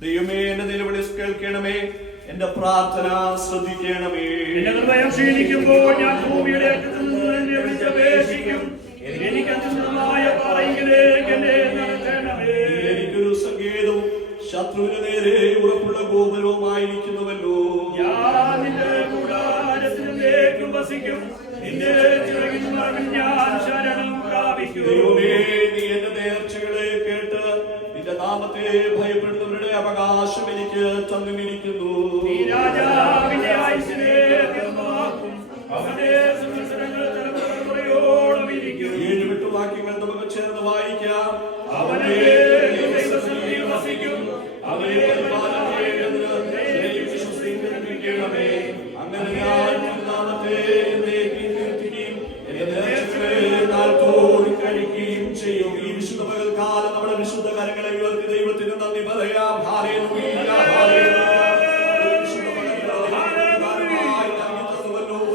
ദൈവമേ, എന്റെ നിലവിളി കേൾക്കണമേ, എന്റെ പ്രാർത്ഥന ശ്രദ്ധിക്കണമേ. എന്റെ ഹൃദയം ക്ഷീണിക്കുമ്പോൾ ഞാൻ ഭൂമിയുടെ അറ്റത്ത് നിന്ന് എന്നെ വിളിച്ചപേക്ഷിക്കും. എനിക്ക് അത്യുന്നതമായ പാറയിലേക്ക് എന്നെ നടത്തണമേ. എനിക്കൊരു സങ്കേതവും ശത്രുവിന് നേരെ ഉറപ്പുള്ള ഗോപുരവുമായിരിക്കുന്നുവല്ലോ. ഞാൻ നിന്റെ കൂടാരത്തിലേക്ക് വസിക്കും. നിന്റെ ചിറകിൻ മറവിൽ ഞാൻ ശരണം പ്രാപിക്കും. ദൈവമേ, നീ എന്റെ നേർച്ചകളെ കേട്ട് നിന്റെ നാമത്തെ ഭയപ്പെടുന്നവരുടെ അവകാശം എനിക്ക് തന്നിരിക്കുന്നു. നീ രാജാവിന്റെ ആയുസ്സിനെ ദീർഘമാക്കും. അവന്റെ സംവത്സരങ്ങൾ തലമുറയോളം ഇരിക്കും. 7 വാക്യങ്ങൾ നമുക്ക് ചേർന്ന് വായിക്കാം. അവനെ ദൈവസന്നിധിയിൽ വസിക്കും. അവനെ വിശ്വസിക്കണമേ. അങ്ങനെ ഞാൻ നാമത്തെ കീർത്തിക്കുകയും എന്റെ നേർച്ചകളെ നാൾത്തോറും കഴിക്കുകയും ചെയ്യും. ഈ വിശുദ്ധ പകൽക്കാലം നമ്മുടെ വിശുദ്ധ കരങ്ങളെ ഉയർത്തി ദൈവത്തിന് നന്ദി പറയാം. Hallelujah, hallelujah. വിശുദ്ധ പകൽക്കാലം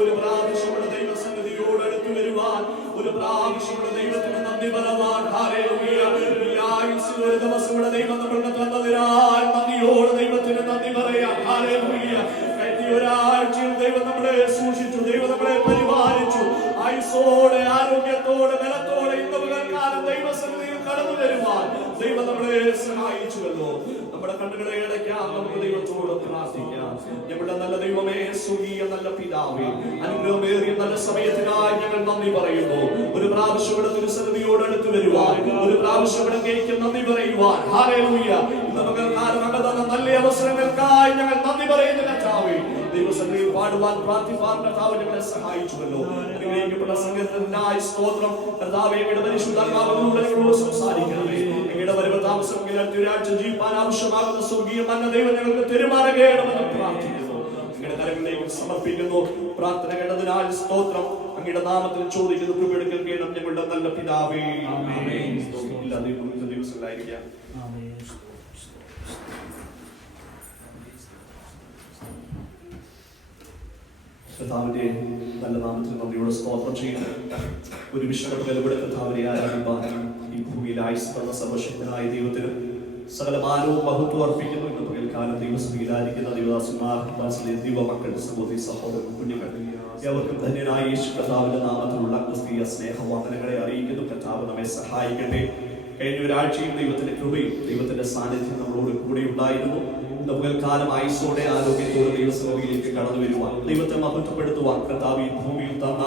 ഒരു പ്രാവശ്യമുള്ള ദൈവസന്നിധിയോട് അടുത്തു വരുവാൻ, ഒരു പ്രാവശ്യമുള്ള ദൈവത്തിന് നന്ദി പറയാൻ. ഹല്ലേലൂയ. ഈ ആയുസ്സിൽ ഒരു ദിവസമുള്ള ദൈവം നമ്മൾക്ക് തന്നതിനാൽ നന്ദിയോട് ദൈവത്തിന് നന്ദി പറയാം. ഹല്ലേലൂയ. കഴിഞ്ഞ ഒരാഴ്ചയിൽ ദൈവം നമ്മളെ സൂക്ഷിച്ചു, ദൈവം നമ്മളെ പരിപാലിച്ചു. ആയുസ്സോടെ, ആരോഗ്യത്തോടെ, ബലത്തോടെ ഇന്ന് പകൽക്കാലം ദൈവസന്നിധിയിൽ കടന്നു വരുവാൻ ദൈവം നമ്മളെ സഹായിച്ചുവല്ലോ. നമ്മുടെ കണ്ണുകളെ അടയ്ക്കാം, നമുക്ക് ദൈവത്തോട് പ്രാർത്ഥിക്കാം. ഞങ്ങളുടെ നല്ല ദൈവമേ, സ്വർഗീയ നല്ല പിതാവേ, അനുഗ്രഹമേറിയ നല്ല സമയത്തിനായി ഞങ്ങൾ നന്ദി പറയുന്നു. ഒരു പ്രാവശ്യം ഇവിടെ തിരുസന്നിധിയോട് അടുത്ത് വരുവാൻ, ഒരു പ്രാവശ്യം ഇവിടെ എനിക്ക് നന്ദി പറയുവാൻ. ഹല്ലേലൂയ. ഇന്ന് പകൽക്കാലം അങ്ങ് തന്ന നല്ല അവസരങ്ങൾക്കായി ഞങ്ങൾ നന്ദി പറയുന്നു കർത്താവേ. ദൈവസന്നിധിയിൽ പാടുവാൻ, പ്രാർത്ഥിപ്പാൻ കർത്താവ് ഞങ്ങളെ സഹായിച്ചുവല്ലോ. അനുഗ്രഹിക്കപ്പെട്ട സംഘത്തിനായി സ്തോത്രം കർത്താവേ. ഞങ്ങളുടെ പരിശുദ്ധാത്മാവിലൂടെ ഞങ്ങളോട് സംസാരിക്കണമേ. ഞങ്ങളുടെ വരവ് താമസമെങ്കിൽ അടുത്തൊരാഴ്ച ജീവിപ്പാൻ ആവശ്യമാകുന്ന സ്വർഗീയ മന്ന ദൈവം ഞങ്ങൾക്ക് തെരുമാറുകയാണെന്ന് പ്രാർത്ഥിക്കുന്നു. ഞങ്ങളുടെ കരങ്ങളിലേക്ക് സമർപ്പിക്കുന്നു. പ്രാർത്ഥന കേട്ടതിനാൽ സ്തോത്രം. അങ്ങയുടെ നാമത്തിൽ ചോദിക്കുന്നു, കൃപയെടുക്കൽ കേണം ഞങ്ങളുടെ നല്ല പിതാവേ. ആമേൻ. ദിവസങ്ങളായിരിക്കാം. കർത്താവിന്റെ നല്ല നാമത്തിൽ നന്ദിയോട് സ്തോത്രം ചെയ്യുന്നു. ഒരു വിശ്വപ്പെട്ട വിലപിട കർത്താവിനെ ആരാധിപ്പാൻ ഈ ഭൂമിയിൽ ആയുസ് തന്ന സർവശക്തനായ ദൈവത്തിന് സകല മാനവും മഹത്വം അർപ്പിക്കുന്നു. ഇന്ന് പകൽക്കാലം ദൈവസഭയിലായിരിക്കുന്ന ദൈവദാസന്മാർ, ദൈവമക്കൾ, സഹോദരി സഹോദരൻ, കുഞ്ഞുങ്ങൾ അവർക്കും ധന്യനായ യേശു കർത്താവിന്റെ നാമത്തിലുള്ള ക്രിസ്തീയ സ്നേഹവന്ദനങ്ങളെ അറിയിക്കുന്നു. കർത്താവ് നമ്മെ സഹായിക്കട്ടെ. കഴിഞ്ഞ ഒരാഴ്ചയും ദൈവത്തിന്റെ കൃപയും ദൈവത്തിന്റെ സാന്നിധ്യം നമ്മളോട് കൂടെ ഉണ്ടായിരുന്നു. ഇന്ന് പകൽക്കാലം ആയുസ്സോടെ, ആരോഗ്യത്തോടെ ദൈവസഭയിലേക്ക് കടന്നു വരുവാൻ, ദൈവത്തെ മഹത്വപ്പെടുത്തുവാൻ കർത്താവ് ഈ ഭൂമിയിൽ തന്ന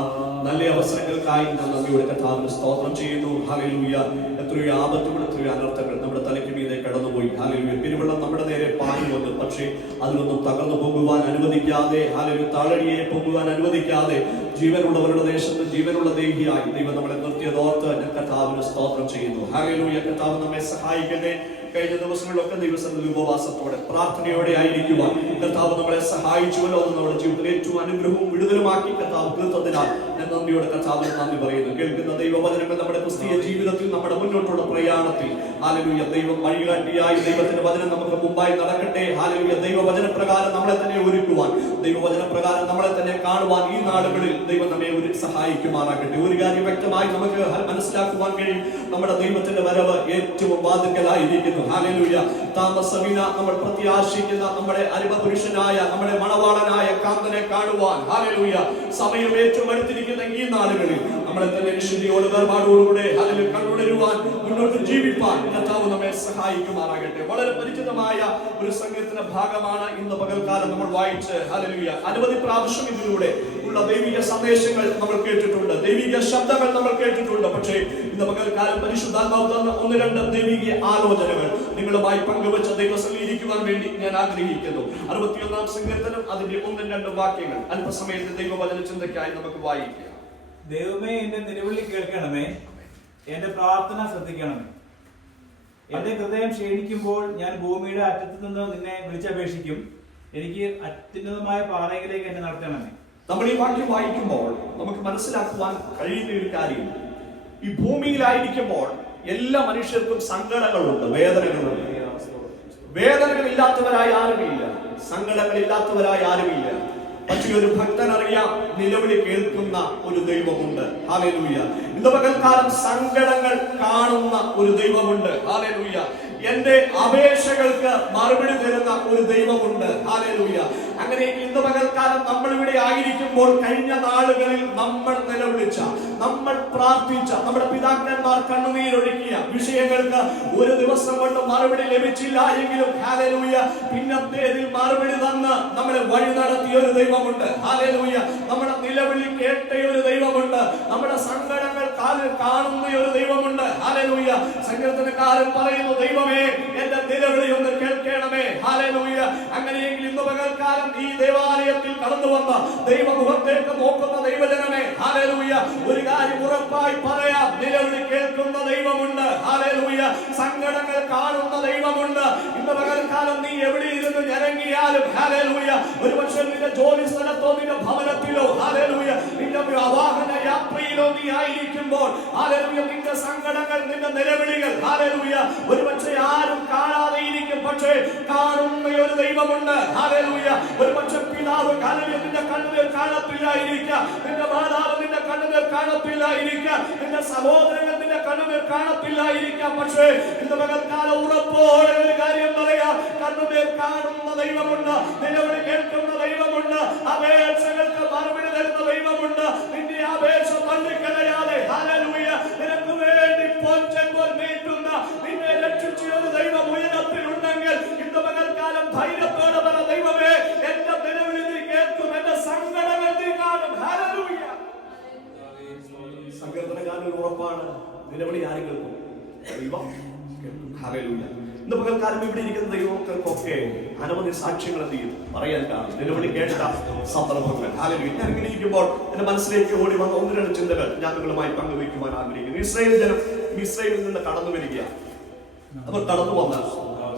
നല്ല അവസരങ്ങൾക്കായി ഞാൻ നന്ദിയോടെ കർത്താവിന് സ്തോത്രം ചെയ്യുന്നു. ഹല്ലേലൂയ. എത്രയോ ആപത്തുകൾ, എത്രയോ അനർത്ഥങ്ങൾ നമ്മുടെ തലയ്ക്ക് മീതെ കടന്നുപോയി. ഹല്ലേലൂയ. പെരുവെള്ളം നമ്മുടെ നേരെ പാഞ്ഞു വന്നു. പക്ഷേ അതിലൊന്നും തകർന്നു പോകുവാൻ അനുവദിക്കാതെ, ഹല്ലേലൂയ, താളടിയെ പോകുവാൻ അനുവദിക്കാതെ ജീവനുള്ളവരുടെ ദേശത്ത് ജീവനുള്ള ദേഹിയായി ദൈവം നമ്മളെ നിർത്തിയതോർത്ത് ഞാൻ കർത്താവിന് സ്തോത്രം ചെയ്യുന്നു. ഹല്ലേലൂയ. കർത്താവ് നമ്മെ സഹായിക്കട്ടെ. കഴിഞ്ഞ ദിവസങ്ങളിലൊക്കെ ദൈവസന്നിധിയിൽ ഉപവാസത്തോടെ പ്രാർത്ഥനയോടെ ആയിരിക്കുവാൻ കർത്താവ് നമ്മളെ സഹായിച്ചുവല്ലോ. അത് നമ്മുടെ ജീവിതത്തിൽ ഏറ്റവും അനുഗ്രഹവും വിടുതലുമാക്കി കർത്താവ് തീർത്തതിനാൽ ഞാൻ നന്ദിയോടെ കർത്താവിന് നന്ദി പറയുന്നു. കേൾക്കുന്ന ദൈവവചനങ്ങൾ നമ്മുടെ ക്രിസ്തീയ ജീവിതത്തിൽ, നമ്മുടെ മുന്നോട്ടുള്ള പ്രയാണത്തിൽ ഹല്ലേലൂയ ദൈവം വഴികാട്ടിയായി ദൈവത്തിന്റെ വചനം നമുക്ക് മുമ്പായി നടക്കട്ടെ. ഹല്ലേലൂയ ദൈവവചന പ്രകാരം നമ്മളെ തന്നെ ഒരുക്കുവാൻ, ദൈവവചന പ്രകാരം നമ്മളെ തന്നെ കാണുവാൻ ഈ നാടുകളിൽ ദൈവം നമ്മെ സഹായിക്കുമാറാകട്ടെ. ഒരു കാര്യം വ്യക്തമായി നമുക്ക് മനസ്സിലാക്കുവാൻ കഴിയും, നമ്മുടെ ദൈവത്തിന്റെ വരവ് ഏറ്റവും വാതിക്കലായിരിക്കുന്നു. ഹല്ലേലൂയ താമസമില്ല നമ്മൾ പ്രത്യാശിക്കുന്ന നമ്മുടെ അരിമപുരുഷനായ, നമ്മുടെ മണവാളനായ കാന്തനെ കാണുവാൻ ഹല്ലേലൂയ സമയം ഏറ്റവും അടുത്തിരിക്കുന്ന ഈ നാളുകളിൽ നമ്മളെ തന്നെ വിശുദ്ധിയോട് വേർപാടോടുകൂടെ ഹല്ലേലൂയ കണ്ടുണരുവാൻ, മുന്നോട്ട് ജീവിപ്പാൻ കർത്താവ് നമ്മെ സഹായിക്കുമാറാകട്ടെ. വളരെ പരിചിതമായ ഒരു സംഗീതത്തിന്റെ ഭാഗമാണ് ഇന്ന് പകൽക്കാലം നമ്മൾ വായിച്ച് ഹല്ലേലൂയ അനവധി പ്രാവശ്യം ഇതിലൂടെ ഉള്ള ദൈവിക സന്ദേശങ്ങൾ നമ്മൾ കേട്ടിട്ടുണ്ട്, ദൈവിക ശബ്ദങ്ങൾ നമ്മൾ കേട്ടിട്ടുണ്ട്. പക്ഷേ ഇന്ന് പകൽക്കാലം പരിശുദ്ധാത്മാവ് തന്ന ഒന്ന് രണ്ട് ദൈവിക ആലോചനകൾ നിങ്ങളുമായി പങ്കുവെച്ച ദൈവസന്നിധിയിരിക്കുവാൻ വേണ്ടി ഞാൻ ആഗ്രഹിക്കുന്നു. 61-ാം സങ്കീർത്തനം അതിന്റെ 1-2 വാക്യങ്ങൾ അല്പസമയത്ത് ദൈവവചന ചിന്തയ്ക്കായി നമുക്ക് വായിക്കാം. ദൈവമേ, എന്റെ നിലവിളി കേൾക്കണമേ, എന്റെ പ്രാർത്ഥന ശ്രദ്ധിക്കണമേ. എന്റെ ഹൃദയം ക്ഷീണിക്കുമ്പോൾ ഞാൻ ഭൂമിയുടെ അറ്റത്തു നിന്ന് നിന്നെ വിളിച്ചപേക്ഷിക്കും. എനിക്ക് അത്യുന്നതമായ പാറയിലേക്ക് എന്നെ നടത്തണമേ. നമ്മൾ ഈ വാക്യം വായിക്കുമ്പോൾ നമുക്ക് മനസ്സിലാക്കുവാൻ കഴിയുന്ന ഒരു കാര്യം, ഈ ഭൂമിയിലായിരിക്കുമ്പോൾ എല്ലാ മനുഷ്യർക്കും സങ്കടങ്ങളുണ്ട്, വേദനകളുണ്ട്. വേദനകളില്ലാത്തവരായി ആരുമില്ല, സങ്കടങ്ങളില്ലാത്തവരായി ആരുമില്ല. പക്ഷേ ഒരു ഭക്തൻ അറിയാം, നിലവിളി കേൾക്കുന്ന ഒരു ദൈവമുണ്ട്. ഹല്ലേലൂയ. ഇന്ന് പകൽക്കാലം സങ്കടങ്ങൾ കാണുന്ന ഒരു ദൈവമുണ്ട്. ഹല്ലേലൂയ. എന്റെ അപേക്ഷകൾക്ക് മറുപടി തരുന്ന ഒരു ദൈവമുണ്ട്. ഹല്ലേലൂയ. അങ്ങനെ ഇന്ന് പകൽക്കാലം നമ്മൾ ഇവിടെ ആയിരിക്കുമ്പോൾ കഴിഞ്ഞ നാളുകളിൽ നമ്മൾ നിലവിളിച്ച, നമ്മൾ പ്രാർത്ഥിച്ച, നമ്മുടെ പിതാക്കന്മാർ കണ്ണുനീരൊഴുക്കിയ വിഷയങ്ങൾക്ക് ഒരു ദിവസം കൊണ്ട് മറുപടി ലഭിച്ചില്ല എങ്കിലും ഹല്ലേലൂയ പിന്നത്തേതിൽ മറുപടി തന്ന് നമ്മളെ വഴി നടത്തിയ ഒരു ദൈവമുണ്ട്. ഹല്ലേലൂയ. നമ്മുടെ നിലവിളി കേട്ട ഒരു ദൈവമുണ്ട്. നമ്മുടെ സങ്കടങ്ങൾ കാണുന്ന ഒരു ദൈവമുണ്ട്. ഹല്ലേലൂയ. സങ്കീർത്തനക്കാരൻ പറയുന്നു, ദൈവമേ എന്റെ നിലവിളി ഒന്ന് കേൾക്കണമേ. ഹല്ലേലൂയ. അങ്ങനെയെങ്കിൽ ഇന്ന് പകൽക്കാലം ഈ ദേവാലയത്തിൽ കടന്നു വന്ന ദൈവമുഖത്തേക്ക് നോക്കുന്ന ദൈവജനമേ, ഹല്ലേലൂയ, ഒരു കാര്യം ഉറപ്പായി പറയാം, നിലവിളി കേൾക്കുന്ന ദൈവമുണ്ട്. ഹല്ലേലൂയ. സങ്കടങ്ങൾ കാണുന്ന ദൈവമുണ്ട്. ഇന്ന് പകൽക്കാലം നീ എവിടെ ഇരുന്ന് ഞരങ്ങിയാലും ഹല്ലേലൂയ, ഒരുപക്ഷെ നിന്റെ ജോലി സ്ഥലത്തോ നിന്റെ ഭവനത്തിലോ ഹല്ലേലൂയ നിന്റെ വാഹന യാത്രയിലോ നീ ആയിരിക്കുമ്പോൾ ഹല്ലേലൂയ നിന്റെ സങ്കടങ്ങൾ, നിന്റെ നിലവിളികൾ ഹല്ലേലൂയ ഒരുപക്ഷെ ആരും കാണാതെ ഇരിക്കും, പക്ഷേ കാണുന്ന ഒരു ദൈവമുണ്ട്. ഹല്ലേലൂയ. ഒരുപക്ഷെ പിതാവ് നിന്റെ കണ്ണുകൾ കാണത്തില്ലായിരിക്കാം, നിന്റെ മാതാവ് നിന്റെ കണ്ണുകൾ കാണത്തില്ലായിരിക്കാം, നിന്റെ സഹോദരങ്ങൾ നിന്റെ കണ്ണുകൾ കാണത്തില്ലായിരിക്കാം. പക്ഷേ ഇന്ന് പകൽക്കാലം ഉറപ്പോടെ ഒരു കാര്യം പറയാം, കണ്ണുകൾ കാണുന്ന ദൈവമുണ്ട്, നിലവിളി കേൾക്കുന്ന ദൈവമുണ്ട്, അപേക്ഷകൾക്ക് മറുപടി തരുന്ന ദൈവമുണ്ട്. നിന്റെ അപേക്ഷ തള്ളിക്കളയാതെ ഹല്ലേലൂയ നിനക്ക് വേണ്ടി പൊൻചെങ്കോൽ നീട്ടുന്ന, നിന്നെ രക്ഷിച്ച ഒരു ദൈവം ഉയരത്തിലുണ്ടെങ്കിൽ ഇന്ന് പകൽക്കാലം ധൈര്യത്തോടെ പറ, ദൈവമേ എന്റെ നിലവിളി നീ കേൾക്കും, എന്റെ സങ്കടങ്ങൾ നീ കാണും. ഹല്ലേലൂയ. സങ്കീർത്തനക്കാരൻ ഉറപ്പാണ്, നിലവിളി ആര് കേൾക്കും? ദൈവം കേൾക്കും. ഹല്ലേലൂയ. ഇന്ന് പകൽക്കാലം ഇവിടെ ഇരിക്കുന്ന ദൈവങ്ങൾക്കൊക്കെ അനവധി സാക്ഷ്യങ്ങൾ എന്ത് ചെയ്യും പറയാൻ കാണും, നിലവിളി കേട്ട സന്ദർഭങ്ങൾ. ഹല്ലേലൂയ. ഞാൻ ഇങ്ങനെ ഇരിക്കുമ്പോൾ എന്റെ മനസ്സിലേക്ക് ഓടി വന്ന 1-2 ചിന്തകൾ ഞാൻ നിങ്ങളുമായി പങ്കുവയ്ക്കുവാൻ ആഗ്രഹിക്കുന്നു. ഇസ്രായേൽ ജനം ഇസ്രായേലിൽ നിന്ന് കടന്നു വരികയാണ്. അവർ കടന്നു വന്ന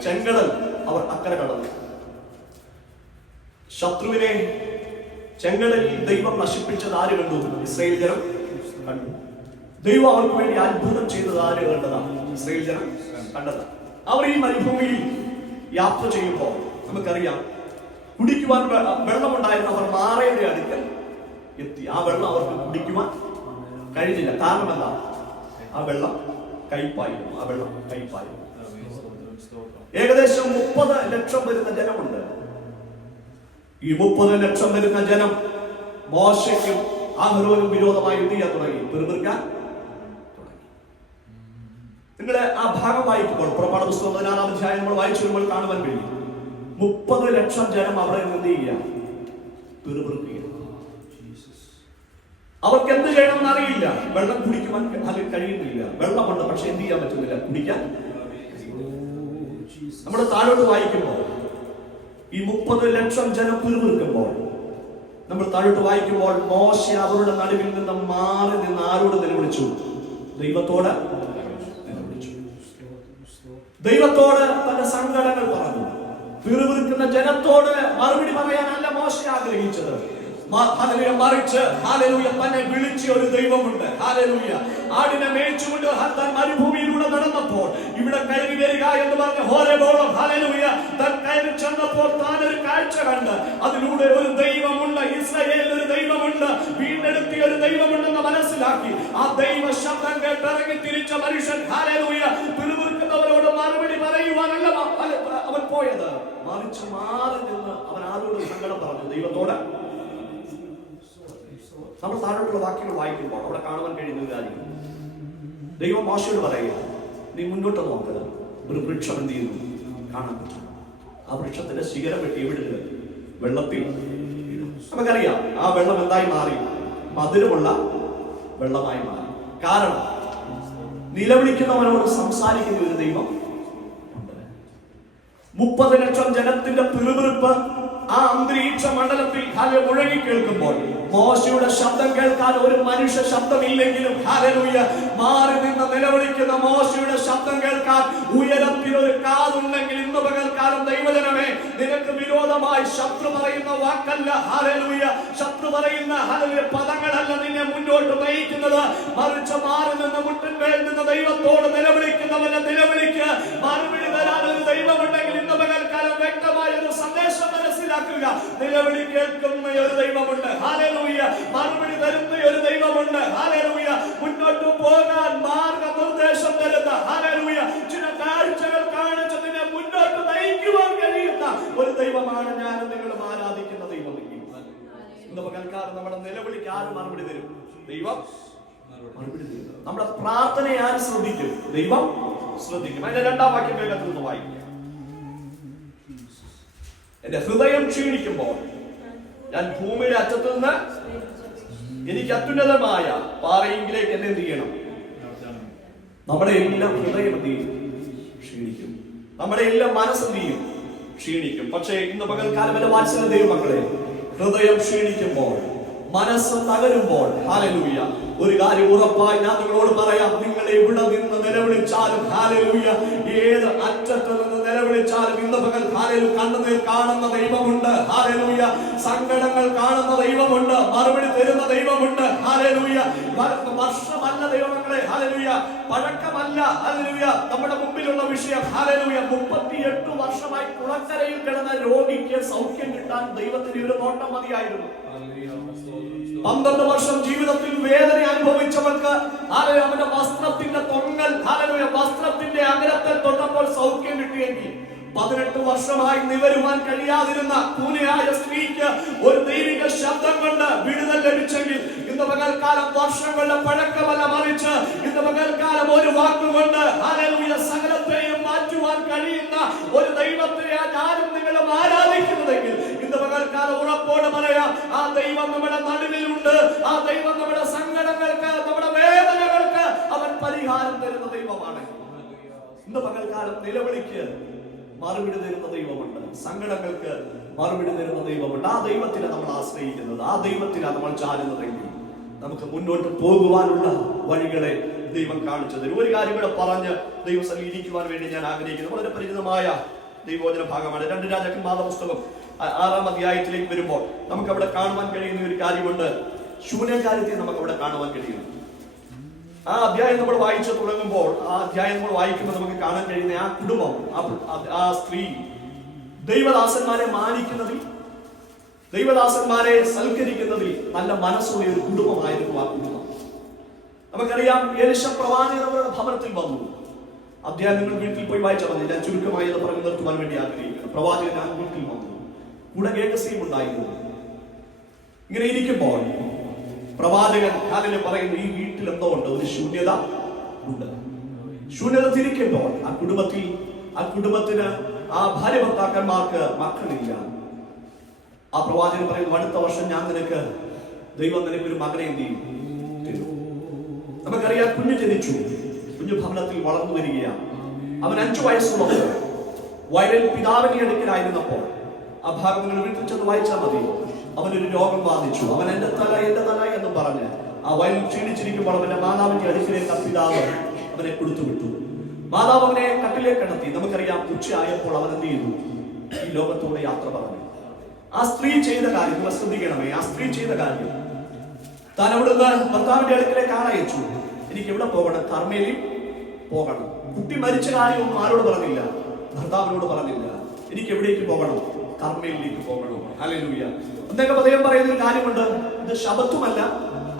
ചെങ്കടൽ അവർ അക്കരെ കടന്നു. ശത്രുവിനെ ചെങ്കടലിൽ ദൈവം നശിപ്പിച്ചത് ആര് കണ്ടു? ഇസ്രായേൽ ജനം കണ്ടു. ദൈവം അവർക്ക് വേണ്ടി അത്ഭുതം ചെയ്തത് ആര് കണ്ടതാണ്? ഇസ്രായേൽ ജനം കണ്ടതാണ്. അവർ ഈ മരുഭൂമിയിൽ യാത്ര ചെയ്യുമ്പോൾ നമുക്കറിയാം, കുടിക്കുവാൻ വെള്ളമുണ്ടായിരുന്ന അവർ മാറയുടെ അടുക്കൽ എത്തി. ആ വെള്ളം അവർക്ക് കുടിക്കുവാൻ കഴിഞ്ഞില്ല. കാരണം എന്താ? ആ വെള്ളം കയ്പായിരുന്നു. ആ വെള്ളം കയ്പായിരുന്നു. ഏകദേശം 30 ലക്ഷം വരുന്ന ജനമുണ്ട്. ഈ 30 ലക്ഷം വരുന്ന ജനം മോശയ്ക്കും അഹരോനും വിരോധമായി എന്ത് ചെയ്യാൻ തുടങ്ങി? പിറുപിറുക്കാൻ തുടങ്ങി. നിങ്ങളെ ആ ഭാഗം വായിക്കുമ്പോൾ, പുറപ്പാട് പുസ്തകം 16-ാം അധ്യായം നമ്മൾ വായിച്ചു വരുമ്പോൾ കാണുവാൻ കഴിയും, 30 ലക്ഷം ജനം അവിടെ എന്ത് ചെയ്യുക? പിറുപിറുക്കുക. അവർക്ക് എന്ത് ചെയ്യണമെന്ന് അറിയില്ല. വെള്ളം കുടിക്കുവാൻ കഴിയുന്നില്ല. വെള്ളമുണ്ട്, പക്ഷെ എന്ത് ചെയ്യാൻ പറ്റുന്നില്ല, കുടിക്കാൻ. നമ്മുടെ താഴോട്ട് വായിക്കുമ്പോൾ ഈ 30 ലക്ഷം ജനം പിറുപിറുക്കുമ്പോൾ നമ്മൾ താഴോട്ട് വായിക്കുമ്പോൾ മോശ അവരുടെ നടുവിൽ നിന്ന് മാറി നിന്ന് ആരോട് നിലവിളിച്ചു? ദൈവത്തോട് നിലവിളിച്ചു. ദൈവത്തോട് തന്റെ സങ്കടങ്ങൾ പറഞ്ഞു. പിറുപിറുക്കുന്ന ജനത്തോട് മറുപടി പറയാനല്ല മോശ ആഗ്രഹിച്ചത്. മറിച്ച് ഹല്ലേലൂയ തന്നെ വിളിച്ച ഒരു ദൈവമുണ്ട്. ഹല്ലേലൂയ ആടിനെ മേയിച്ചുകൊണ്ട് താൻ മരുഭൂമിയിലൂടെ നടന്നപ്പോൾ ഇവിടെ കയറി വരിക എന്ന് പറഞ്ഞ ഹോരേബോളം ഹല്ലേലൂയ താൻ കയറി ചെന്നപ്പോൾ താൻ ഒരു കാഴ്ച കണ്ട്. അതിലൂടെ ഒരു ദൈവമുണ്ട്, ഇസ്രായേലിൽ ഒരു ദൈവമുണ്ട്, വീണ്ടെടുത്തിയ ഒരു ദൈവമുണ്ടെന്ന് മനസ്സിലാക്കി ആ ദൈവ ശബ്ദം കേട്ടിറങ്ങി തിരിച്ച മനുഷ്യൻ ഹല്ലേലൂയ പിറുപിറുക്കുന്നവരോട് മറുപടി പറയുവാനല്ല അവൻ പോയത്. മറിച്ച് മാറി നിന്ന് അവൻ ആരോട് സങ്കടം പറഞ്ഞു? ദൈവത്തോട്. നമ്മൾ താഴോട്ടുള്ള വാക്യങ്ങൾ വായിക്കുമ്പോൾ അവിടെ കാണുവാൻ കഴിയുന്ന ഒരു കാര്യം, ദൈവം മോശയോട് പറയുക, നീ മുന്നോട്ട് നോക്ക്, ഒരു വൃക്ഷം എന്ത് ചെയ്യുന്നു കാണാൻ പറ്റും. ആ വൃക്ഷത്തിന്റെ ശിഖരം വെട്ടി എവിടുക? വെള്ളത്തിൽ. നമുക്കറിയാം ആ വെള്ളം എന്തായി മാറി? മധുരമുള്ള വെള്ളമായി മാറി. കാരണം നിലവിളിക്കുന്നവനോട് സംസാരിക്കുന്ന ഒരു ദൈവം ഉണ്ട്. 30 ലക്ഷം ജനത്തിന്റെ പിറുപിറുപ്പ് ആ അന്തരീക്ഷ മണ്ഡലത്തിൽ മുഴങ്ങി കേൾക്കുമ്പോൾ മോശയുടെ ശബ്ദം കേൾക്കാൻ ഒരു മനുഷ്യ ശബ്ദമില്ലെങ്കിലും ഹല്ലേലൂയ മാറി നിന്ന് നിലവിളിക്കുന്ന മോശയുടെ ശബ്ദം കേൾക്കാൻ ഉയരത്തിൽ ഒരു കാതുണ്ടെങ്കിൽ ഇന്ന് പകൽക്കാലം ദൈവജനമേ, നിനക്ക് വിരോധമായി ശത്രു പറയുന്ന വാക്കല്ല, ഹല്ലേലൂയ ശത്രു പറയുന്ന ഹല്ലേലൂയ പദങ്ങളല്ല നിന്നെ മുന്നോട്ട് നയിക്കുന്നത്. മറിച്ച് മാറി നിന്ന് മുട്ടിന്മേൽ നിന്ന് ദൈവത്തോട് നിലവിളിക്കുന്നവനെ നിലവിളിക്ക് മറുപടി തരാൻ ഒരു ദൈവമുണ്ടെങ്കിൽ ഇന്ന് പകൽക്കാലം വ്യക്തമായ ഒരു സന്ദേശം മനസ്സിലാക്കുക. നിലവിളി കേൾക്കുന്ന ഒരു ദൈവമുണ്ട്. ഹല്ലേലൂയ മറുപടി തരുന്ന ഒരു ദൈവമുണ്ട്. ഹല്ലേലൂയ മുന്നോട്ട് പോകാൻ മാർഗനിർദ്ദേശം തരുന്ന, ഹല്ലേലൂയ ചില കാഴ്ചകൾ കാണിച്ച് നിന്നെ മുന്നോട്ട് നയിക്കുവാൻ കഴിയുന്ന ഒരു ദൈവമാണ് ഞാനും നിങ്ങളും ആരാധിക്കുന്ന ദൈവമെങ്കിൽ ഇന്ന് പകൽക്കാലം നമ്മുടെ നിലവിളിക്ക് ആരും മറുപടി തരും? ദൈവം മറുപടി തരും. നമ്മുടെ പ്രാർത്ഥനയെ ആര് ശ്രദ്ധിക്കും? ദൈവം ശ്രദ്ധിക്കും. അതിന്റെ 2-ാം വാക്യം വേഗത്തിൽ നിന്ന് വായിക്കുക. എന്റെ ഹൃദയം ക്ഷീണിക്കുമ്പോൾ ഞാൻ ഭൂമിയുടെ അറ്റത്ത് നിന്ന് എനിക്ക് അത്യുന്നതമായ പാറയെങ്കിലേക്ക് എന്നെ എന്ത് ചെയ്യണം? നമ്മുടെ എല്ലാം ഹൃദയം എന്ത് ചെയ്യും? ക്ഷീണിക്കും. നമ്മുടെ എല്ലാം മനസ്സെന്ത് ചെയ്യും? ക്ഷീണിക്കും. പക്ഷേ ഇന്ന് പകൽക്കാലം എന്റെ വാത്സല്യ ദൈവമക്കളെ, ഹൃദയം ക്ഷീണിക്കുമ്പോൾ, മനസ്സ് തകരുമ്പോൾ ഹല്ലേലൂയ ഒരു കാര്യം ഉറപ്പായി ഞാൻ നിങ്ങളോട് പറയാം, നിങ്ങൾ എവിടെ നിന്ന് നിലവിളിച്ചാലും ഹല്ലേലൂയ ഏത് അറ്റത്ത് നിന്ന് നിലവിളിച്ചാലും ഇന്ന് പകൽ ഹല്ലേലൂയ കണ്ണുനീർ കാണുന്ന ദൈവമുണ്ട്. ഹല്ലേലൂയ സങ്കടങ്ങൾ കാണുന്ന ദൈവമുണ്ട്, മറുപടി തരുന്ന ദൈവമുണ്ട്. ഹല്ലേലൂയ വർഷമല്ല ദൈവമക്കളെ, ഹല്ലേലൂയ പഴക്കമല്ല. ഹല്ലേലൂയ നമ്മുടെ മുമ്പിലുള്ള വിഷയം ഹല്ലേലൂയ 38 വർഷമായി കുളക്കരയിൽ കിടന്ന രോഗിക്ക് സൗഖ്യം കിട്ടാൻ ദൈവത്തിന് ഒരു നോട്ടം മതിയായിരുന്നു. 12 വർഷം ജീവിതത്തിൽ വേദന അനുഭവിച്ചവർക്ക് അവന്റെ വസ്ത്രത്തിന്റെ തൊങ്ങൽ വസ്ത്രത്തിന്റെ അഗ്രത്തെ തൊട്ടപ്പോൾ സൗഖ്യം കിട്ടിയെങ്കിൽ 18 വർഷമായി നിവരുവാൻ കഴിയാതിരുന്ന കൂനിയായ സ്ത്രീക്ക് ഒരു ദൈവിക ശബ്ദം കൊണ്ട് വിടുതൽ ലഭിച്ചെങ്കിൽ ഇന്ന് പകൽക്കാലം വർഷങ്ങളുടെ പഴക്കമല്ല, മറിച്ച് ഇന്ന് പകൽക്കാലം ഒരു വാക്കുകൊണ്ട് ഹല്ലേലൂയ സകലത്തെയും മാറ്റുവാൻ കഴിയുന്ന ഒരു ദൈവത്തെ ഞാനും നിങ്ങളും ആരാധിക്കുന്നതെങ്കിൽ ഇന്ന് പകൽക്കാലം ഉറപ്പോടെ പറയാം, ആ ദൈവം നമ്മുടെ നടുവിലുണ്ട്. ആ ദൈവം നമ്മുടെ സങ്കടങ്ങൾക്ക്, നമ്മുടെ വേദനകൾക്ക് അവൻ പരിഹാരം തരുന്ന ദൈവമാണ്. ഇന്ന് പകൽക്കാലം നിലവിളിക്ക് മറുപടി തരുന്ന ദൈവമുണ്ട്, സങ്കടങ്ങൾക്ക് മറുപടി തരുന്ന ദൈവമുണ്ട്. ആ ദൈവത്തിനെ നമ്മൾ ആശ്രയിക്കുന്നത്, ആ ദൈവത്തിനാണ് നമ്മൾ ചാരുന്നതെങ്കിൽ നമുക്ക് മുന്നോട്ട് പോകുവാനുള്ള വഴികളെ ദൈവം കാണിച്ചു തരും. ഒരു കാര്യം കൂടെ പറഞ്ഞ് ദൈവസന്നിധിയിൽ ഇരിക്കുവാൻ വേണ്ടി ഞാൻ ആഗ്രഹിക്കുന്നു. വളരെ പരിചിതമായ ദൈവവചന ഭാഗമാണ് 2 രാജാക്കന്മാരുടെ പുസ്തകം 6-ാം അധ്യായത്തിലേക്ക് വരുമ്പോൾ നമുക്ക് അവിടെ കാണുവാൻ കഴിയുന്ന ഒരു കാര്യമുണ്ട്. ശൂന്യകാര്യത്തെ നമുക്ക് അവിടെ കാണുവാൻ കഴിയും. ആ അധ്യായം നമ്മൾ വായിച്ചു തുടങ്ങുമ്പോൾ, ആ അധ്യായം നമ്മൾ വായിക്കുമ്പോൾ നമുക്ക് കാണാൻ കഴിയുന്ന ആ കുടുംബം, ആ സ്ത്രീ ദൈവദാസന്മാരെ മാനിക്കുന്നതിൽ, ദൈവദാസന്മാരെ സൽക്കരിക്കുന്നതിൽ നല്ല മനസ്സുള്ള ഒരു കുടുംബമായിരുന്നു ആ കുടുംബം. നമുക്കറിയാം, എലീശ പ്രവാചകൻ അവരുടെ ഭവനത്തിൽ വന്നു. അധ്യായം നിങ്ങൾ വീട്ടിൽ പോയി വായിച്ചാൽ മതി. ഞാൻ ചുരുക്കമായി അത് പറഞ്ഞു നിർത്തുവാൻ വേണ്ടി ആഗ്രഹിക്കുന്നു. പ്രവാചകൻ ആ വീട്ടിൽ വന്നു, കൂടെ ഗേഹസിയും ഉണ്ടായിരുന്നു. ഇങ്ങനെ ഇരിക്കുമ്പോൾ പ്രവാചകൻ അതിന് പറയുന്നു, ഈ വീട്ടിൽ എന്തോ ഉണ്ട്, ഒരു ശൂന്യത ഉണ്ട്. ശൂന്യത തിരിക്കുമ്പോൾ ആ കുടുംബത്തിന് ആ ഭാര്യ ഭർത്താക്കന്മാർക്ക് മക്കളില്ല. ആ പ്രവാചകൻ പറയുന്നു, അടുത്ത വർഷം ഞാൻ ദൈവം നിനക്ക് ഒരു മകനെ എന്ത് ചെയ്യും? നമുക്കറിയാം, കുഞ്ഞു ജനിച്ചു, കുഞ്ഞു ഭവനത്തിൽ വളർന്നു വരികയാണ്. അവൻ 5 വയസ്സുള്ളപ്പോൾ വയലിൽ പിതാവിന്റെ അടുക്കലായിരുന്നപ്പോൾ, ആ ഭാഗം നിങ്ങൾ വീട്ടിൽ ചെന്ന് വായിച്ചാൽ മതി, അവനൊരു രോഗം ബാധിച്ചു. അവൻ എന്റെ തല എന്ന് പറഞ്ഞ് ആ വയലിൽ ക്ഷീണിച്ചിരിക്കുമ്പോൾ അവന്റെ മാതാവിന്റെ അടുക്കിലേക്ക് പിതാവ് അവനെ കൊടുത്തുവിട്ടു. മാതാവ് അവനെ കട്ടിലേക്ക് കിടത്തി. നമുക്കറിയാം, ഉച്ചയായപ്പോൾ അവൻ എന്ത് ചെയ്തു? ഈ ലോകത്തോടെ യാത്ര പറഞ്ഞു. ആ സ്ത്രീ ചെയ്ത കാര്യം നിങ്ങൾ ശ്രദ്ധിക്കണമേ. ആ സ്ത്രീ ചെയ്ത കാര്യം, താൻ അവിടുന്ന് ഭർത്താവിന്റെ അടുക്കലേക്ക് ആളയച്ചു. എനിക്ക് എവിടെ പോകണം? കർമ്മേലിൽ പോകണം. കുട്ടി മരിച്ച കാര്യമൊന്നും ആരോട് പറഞ്ഞില്ല, ഭർത്താവിനോട് പറഞ്ഞില്ല. എനിക്ക് എവിടേക്ക് പോകണം? കർമ്മേലിലേക്ക് പോകണം. ഹല്ലേലൂയ. എന്നൊക്കെ അദ്ദേഹം പറയുന്ന ഒരു കാര്യമുണ്ട്. ഇത് ശബത്തുമല്ല,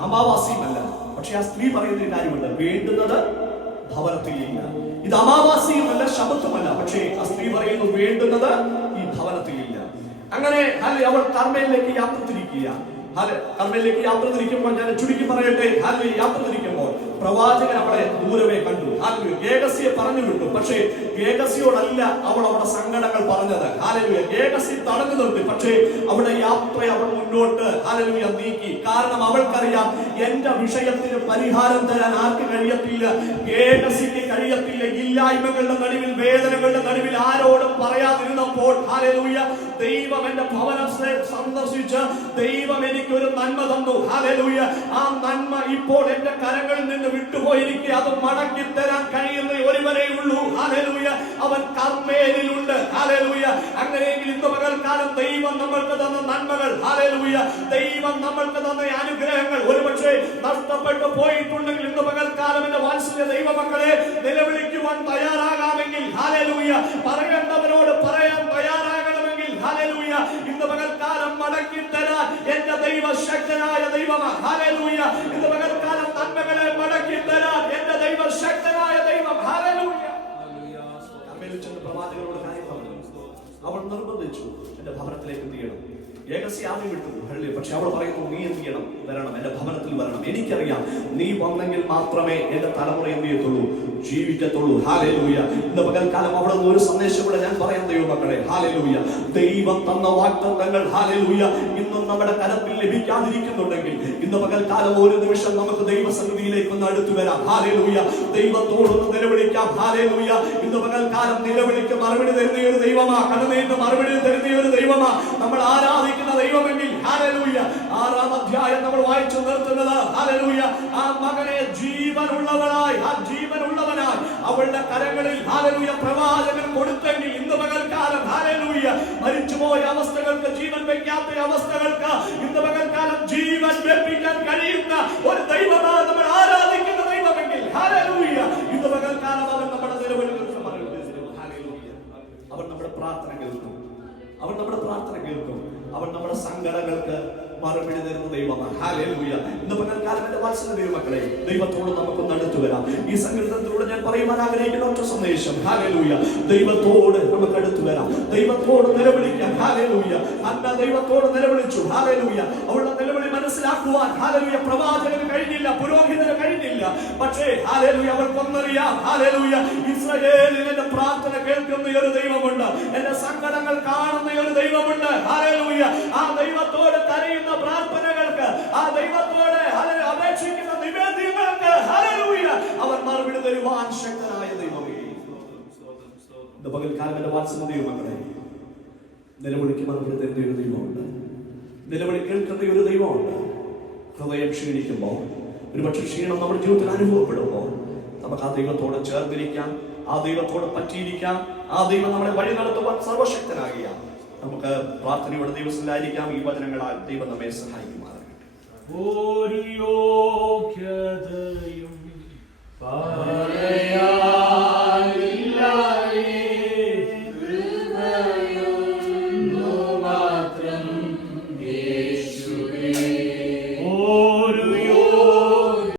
അമാവാസിയുമല്ല. പക്ഷെ ആ സ്ത്രീ പറയുന്ന ഒരു കാര്യമുണ്ട്, വേണ്ടുന്നത് ഭവനത്തിലില്ല. ഇത് അമാവാസിയുമല്ല, ശബത്തുമല്ല. പക്ഷേ ആ സ്ത്രീ പറയുന്നു, വേണ്ടുന്നത് ഈ ഭവനത്തിലില്ല. അങ്ങനെ അവൾ കർമ്മയിലേക്ക് യാത്ര തിരിക്കുക. കർമ്മയിലേക്ക് യാത്ര തിരിക്കുമ്പോൾ, ഞാൻ ചുരുക്കി പറയട്ടെ, യാത്ര തിരിക്കുമ്പോൾ പ്രവാചകൻ അവളെ ദൂരമേ കണ്ടു. ഗേഹസിയെ പറഞ്ഞു വിട്ടു. പക്ഷേ ഗേഹസിയോടല്ല അവൾ അവിടെ സങ്കടങ്ങൾ പറഞ്ഞത്. ഗേഹസി തടഞ്ഞു നിർത്തി. പക്ഷേ അവിടെ യാത്ര അവൾ മുന്നോട്ട് നീക്കി. കാരണം അവൾക്കറിയാം, എന്റെ വിഷയത്തിന് പരിഹാരം തരാൻ ആർക്ക് കഴിയത്തില്ല? ഗേഹസിക്ക് കഴിയത്തില്ല. ഇല്ലായ്മകളുടെ നടുവിൽ, വേദനകളുടെ നടുവിൽ ആരോടും പറയാതിരുന്നപ്പോൾ ദൈവം എന്റെ ഭവനത്തെ സന്ദർശിച്ച് ദൈവം എനിക്കൊരു നന്മ തന്നു. ആ നന്മ ഇപ്പോൾ എന്റെ കരങ്ങളിൽ നിന്ന് വിട്ടുപോയിരിക്കുക. അത് മടക്കി തരാൻ കഴിയുന്ന ഒരുവരേ ഉള്ളൂ. അവൻ കർമ്മേലിലുണ്ട്. അങ്ങനെയെങ്കിൽ ഇന്ന് പകൽക്കാലം ദൈവം നമ്മൾക്ക് തന്ന നന്മകൾ, ദൈവം നമ്മൾക്ക് തന്ന അനുഗ്രഹങ്ങൾ ഒരുപക്ഷെ നഷ്ടപ്പെട്ടു പോയിട്ടുണ്ടെങ്കിൽ, ഇന്ന് പകൽക്കാലം എന്റെ വാത്സല്യ ദൈവമക്കളെ നിലവിളിക്കുവാൻ തയ്യാറാകാമെങ്കിൽ, പറയേണ്ടവരോട് പറയാൻ തയ്യാറാകണമെങ്കിൽ, ഇന്ന് പകൽക്കാലം മടക്കി തരാൻ എന്റെ ദൈവശക്തനായ ദൈവമാണ്. ഇന്ന് പകൽക്കാലം നന്മകളെ മടക്കി തരാൻ എന്റെ ദൈവശക്തനായ ദൈവം. പ്രവാചകരോട് കാര്യം പറഞ്ഞു. അവൾ നിർബന്ധിച്ചു, എന്റെ ഭവനത്തിലേക്ക് എന്ത് ചെയ്യണം? ഗേഹസി ആദ്യം വിട്ടു. പക്ഷെ അവൾ പറയുന്നു, നീ എന്ത് ചെയ്യണം? വരണം, എന്റെ ഭവനത്തിൽ വരണം. എനിക്കറിയാം, നീ വന്നെങ്കിൽ മാത്രമേ എന്റെ തലമുറ എന്ത് ചെയ്യത്തുള്ളൂ? ജീവിക്കത്തുള്ളൂ. ഹാലേലൂയ. ഇന്ന് പകൽക്കാലം അവിടെ നിന്ന് ഒരു സന്ദേശം കൂടെ ഞാൻ പറയാം ദൈവമക്കളെ. ഹാലേലൂയ. ദൈവം തന്ന വാഗ്ദത്തങ്ങൾ ഹാലേലൂയ ഇന്നും നമ്മുടെ കരത്തിൽ ലഭിക്കാതിരിക്കുന്നുണ്ടെങ്കിൽ, ഇന്ന് പകൽക്കാലം ഒരു നിമിഷം നമുക്ക് ദൈവസന്നിധിയിലേക്ക് ഒന്ന് അടുത്തു വരാം. ഹാലേലൂയ. ദൈവത്തോടൊന്ന് നിലവിളിക്കാം. ഹാലേലൂയ. ഇന്ന് പകൽക്കാലം നിലവിളിക്ക് മറുപടി തരുന്ന ഒരു ദൈവമാ, കടന്നേന്ന് മറുപടി തരുന്ന ഒരു ദൈവമാ നമ്മൾ ആരാധിക്കുന്ന ദൈവമെങ്കിൽ, ഹാലേലൂയ. 6-ാം അധ്യായം നമ്മൾ വായിച്ചു നിർത്തുന്നത്, ഹാലേലൂയ, ആ മകനെ ജീവനുള്ളവനായി, ആ ജീവനുള്ളവനായി അവളുടെ കരങ്ങളിൽ ഹാലേലൂയ പ്രവാചകൻ കൊടുത്തെങ്കിൽ, ഇന്ന് പകൽക്കാലം ഹാലേലൂയ മരിച്ചുപോയ അവസ്ഥകൾക്ക്, ജീവൻ വെക്കാത്ത അവസ്ഥകൾക്ക് ഇന്ന് പകൽക്കാലം ജീവൻ വെപ്പിക്കാൻ കഴിയുന്ന ഒരു ദൈവമാണ് നമ്മൾ ആരാധിക്കുന്ന ദൈവമെങ്കിൽ, ഹാലേലൂയ, ഇന്ന് പകൽക്കാലം അവൻ നമ്മുടെ നിലവിൽ അവൻ നമ്മുടെ പ്രാർത്ഥന കേൾക്കും. അവൻ നമ്മുടെ പ്രാർത്ഥന കേൾക്കും. അവൻ നമ്മുടെ സങ്കടങ്ങൾക്ക് മറുപടി തരുന്ന ദൈവമാണ്. ഹല്ലേലൂയ. ഇന്ന് പകൽക്കാലം എന്റെ വാത്സല്യ ദൈവമക്കളെ, ദൈവത്തോട് നമുക്കൊന്ന് അടുത്തു വരാം. ഈ സങ്കീർത്തനത്തിലൂടെ ഞാൻ പറയുവാൻ ആഗ്രഹിക്കുന്ന ഒറ്റ സന്ദേശം, ഹല്ലേലൂയ, ദൈവത്തോട് നമുക്ക് അടുത്തു വരാം. ദൈവത്തോട് നിലവിളിക്കാം. ഹല്ലേലൂയ. അന്ന ദൈവത്തോട് നിലവിളിച്ചു. ഹല്ലേലൂയ. അവളുടെ നിലവിളി മനസ്സിലാക്കുവാൻ ഹല്ലേലൂയ പ്രവാചകന് കഴിഞ്ഞില്ല, പുരോഹിതന് കഴിഞ്ഞില്ല. പക്ഷേ ഹല്ലേലൂയ അവൾക്കൊന്നറിയാം, ഹല്ലേലൂയ, ഇസ്രായേലിൽ എന്റെ പ്രാർത്ഥന കേൾക്കുന്ന ഒരു ദൈവമുണ്ട്, എന്റെ സങ്കടങ്ങൾ കാണുന്ന ഒരു ദൈവമുണ്ട്. ഹല്ലേലൂയ. ആ ദൈവത്തോട് കരയുന്ന പ്രാർത്ഥനകൾക്ക്, ആ ദൈവത്തോട് അപേക്ഷിക്കുന്ന നിവേദ്യങ്ങൾക്ക് ഹല്ലേലൂയ അവൻ മറുപടി തരുവാൻ ശക്തനായ ദൈവമേ. ഇന്ന് പകൽക്കാലം എന്റെ വാത്സല്യ ദൈവമക്കളെ, നിലവിളിക്ക് മറുപടി തരുന്ന ഒരു ദൈവമുണ്ട്, നിലവിളി കേൾക്കുന്ന ഒരു ദൈവമുണ്ട്. ഹൃദയം ക്ഷീണിക്കുമ്പോൾ, ഒരുപക്ഷെ ക്ഷീണം നമ്മുടെ ജീവിതത്തിൽ അനുഭവപ്പെടുമ്പോൾ, നമുക്ക് ആ ദൈവത്തോട് ചേർന്നിരിക്കാം, ആ ദൈവത്തോട് പറ്റിയിരിക്കാം. ആ ദൈവം നമ്മളെ വഴി നടത്തുവാൻ സർവശക്തനാകിയ നമുക്ക് പ്രാർത്ഥനയുടെ ദിവസത്തിലായിരിക്കാം. ഈ വചനങ്ങളാൽ ദൈവം നമ്മെ സഹായിക്കുമാറാകട്ടെ. ഒരു യോഗ്യതയും പറയാ